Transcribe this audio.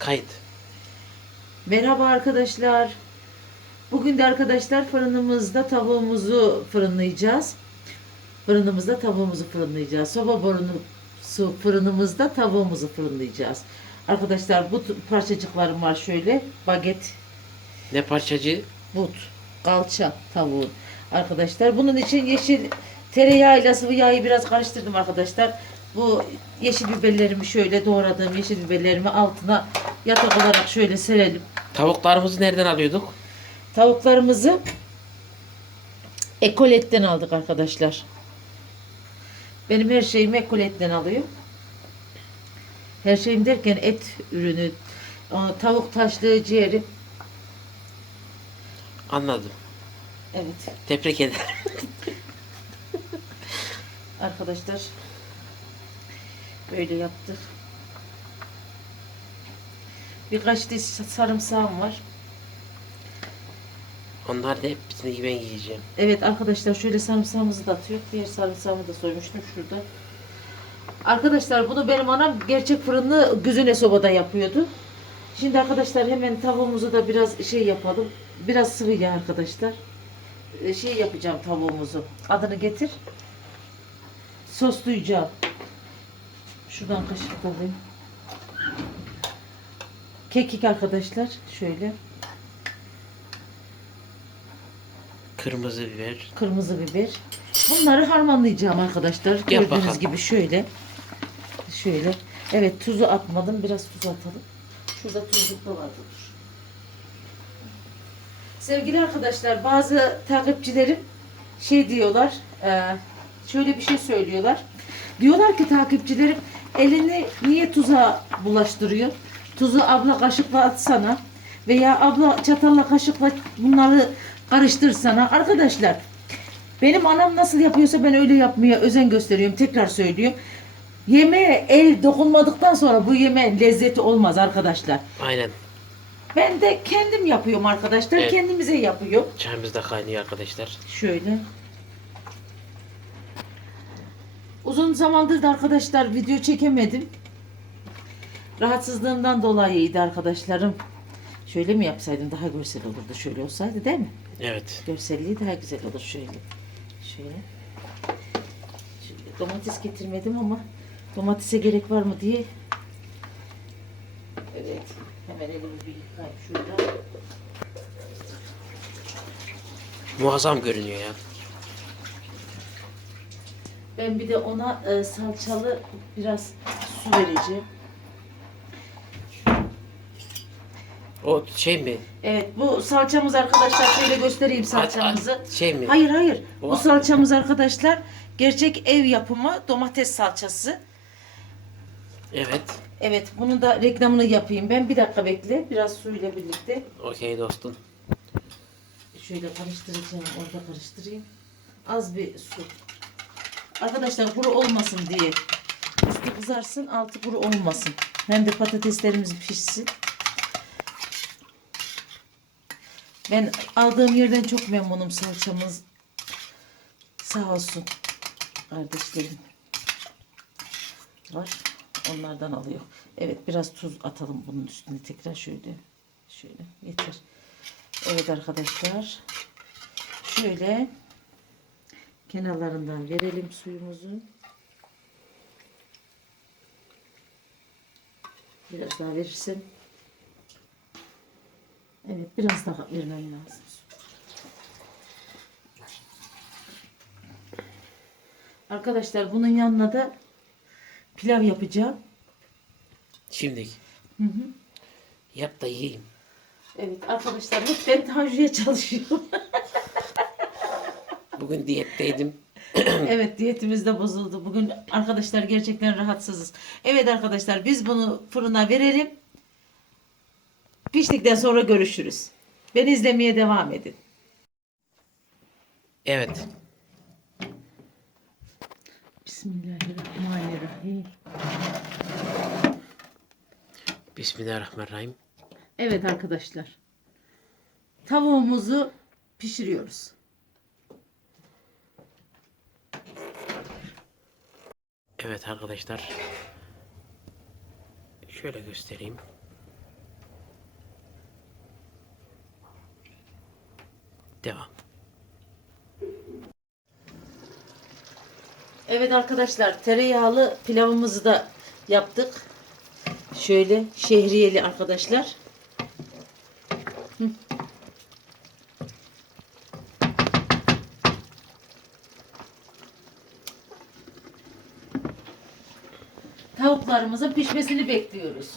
Kayıt. Merhaba arkadaşlar. Bugün de arkadaşlar fırınımızda tavuğumuzu fırınlayacağız. Fırınımızda tavuğumuzu fırınlayacağız. Soba borunu su fırınımızda tavuğumuzu fırınlayacağız. Arkadaşlar bu parçacıklarım var şöyle. Baget, Ne parçacı? but, kalça tavuğun. Arkadaşlar bunun için yeşil tereyağıyla sıvı yağı biraz karıştırdım arkadaşlar. Bu yeşil biberlerimi şöyle doğradığım yeşil biberlerimi altına yatak olarak şöyle serelim. Tavuklarımızı nereden alıyorduk? Tavuklarımızı ekoletten aldık arkadaşlar. Benim her şeyimi ekoletten alıyor. Her şeyim derken et ürünü, o tavuk taşlığı ciğeri. Anladım. Evet Tebrik ederim. arkadaşlar böyle yaptık. Birkaç diş sarımsağım var. Onlar da hepsini ben yiyeceğim. Evet arkadaşlar şöyle sarımsağımızı da atıyor. Diğer sarımsağımı da soymuştum şurada. Arkadaşlar bunu benim anam gerçek fırını güzüne sobada yapıyordu. Şimdi arkadaşlar hemen tavuğumuzu da biraz şey yapalım. Biraz sıvı yağ arkadaşlar. Ee, Şey yapacağım tavuğumuzu. Adını getir. Soslayacağım. Şuradan kaşık alayım. Kekik arkadaşlar. Şöyle. Kırmızı biber. kırmızı biber. Bunları harmanlayacağım arkadaşlar. Gördüğünüz bakalım. gibi şöyle. Şöyle. Evet tuzu atmadım. Biraz tuz atalım. Şurada tuzluk da vardı. dur. Sevgili arkadaşlar bazı takipçilerim şey diyorlar. e, şöyle bir şey söylüyorlar. Diyorlar ki takipçilerim elini niye tuza bulaştırıyor? Tuzu abla kaşıkla atsana. Veya abla çatalla kaşıkla bunları karıştırsana. Arkadaşlar benim anam nasıl yapıyorsa ben öyle yapmaya özen gösteriyorum. Tekrar söylüyorum. Yemeğe el dokunmadıktan sonra bu yemeğin lezzeti olmaz arkadaşlar. Aynen. Ben de kendim yapıyorum arkadaşlar. Evet. Kendimize yapıyorum. Çayımız da kaynıyor arkadaşlar. Şöyle. Uzun zamandır da arkadaşlar video çekemedim. Rahatsızlığımdan dolayıydı arkadaşlarım. Şöyle mi yapsaydım daha görsel olurdu. Şöyle olsaydı değil mi? Evet. Görselliği daha güzel olur şöyle. Şöyle. Şöyle domates getirmedim ama domatese gerek var mı diye. Evet. Hemen elimi bir yıkayayım şurada. Muazzam görünüyor ya. Ben bir de ona e, salçalı biraz su vereceğim. O şey mi? Evet bu salçamız arkadaşlar şöyle göstereyim salçamızı. A- a- Şey mi? Hayır hayır. O- Bu salçamız arkadaşlar gerçek ev yapımı domates salçası. Evet. Evet bunun da reklamını yapayım ben. Bir dakika bekle. Biraz suyla birlikte. Okey dostum. Şöyle karıştıracağım. Orada karıştırayım. Az bir su. Arkadaşlar kuru olmasın diye. Üstü kızarsın altı kuru olmasın. Hem de patateslerimiz pişsin. Ben aldığım yerden çok memnunum salçamız. Sağ olsun. Kardeşlerim var. Onlardan alıyor. Evet biraz tuz atalım bunun üstüne tekrar şöyle. Şöyle yeter. Evet arkadaşlar. Şöyle kenarlarından verelim suyumuzu. Biraz daha verirsen. Evet biraz daha vermem lazım. Arkadaşlar bunun yanına da pilav yapacağım. Şimdi Hı hı. yap da yiyeyim. Evet arkadaşlar hep ben Tanju'ya çalışıyorum. Bugün diyetteydim. evet diyetimiz de bozuldu. Bugün arkadaşlar gerçekten rahatsızız. Evet arkadaşlar biz bunu fırına verelim. Piştikten sonra görüşürüz. Beni izlemeye devam edin. Evet. Bismillahirrahmanirrahim. Bismillahirrahmanirrahim. Evet arkadaşlar. Tavuğumuzu pişiriyoruz. Evet arkadaşlar. Şöyle göstereyim. Devam. Evet arkadaşlar tereyağlı pilavımızı da yaptık. Şöyle şehriyeli arkadaşlar. Tavuklarımızın pişmesini bekliyoruz.